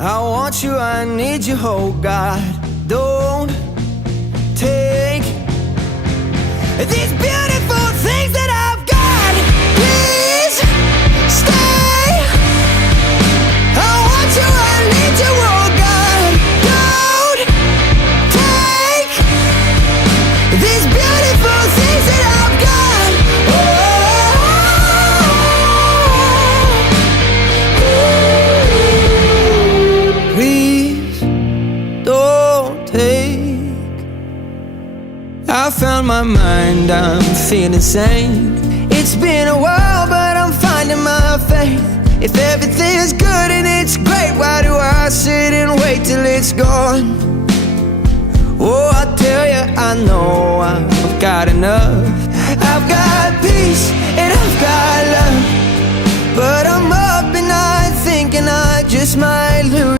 I want you, I need you, oh God. Don't take these beautiful things that I've got. Please stay. I want you, I need you, oh God. Don't take these beautiful things that I've got. Please don't take. I found my mind, I'm feeling sane. It's been a while, but I'm finding my faith. If everything's good and it's great, why do I sit and wait till it's gone? Oh, I tell you, I know I've got enough. I've got peace and I've got love, but I'm up and I'm thinking I just might lose.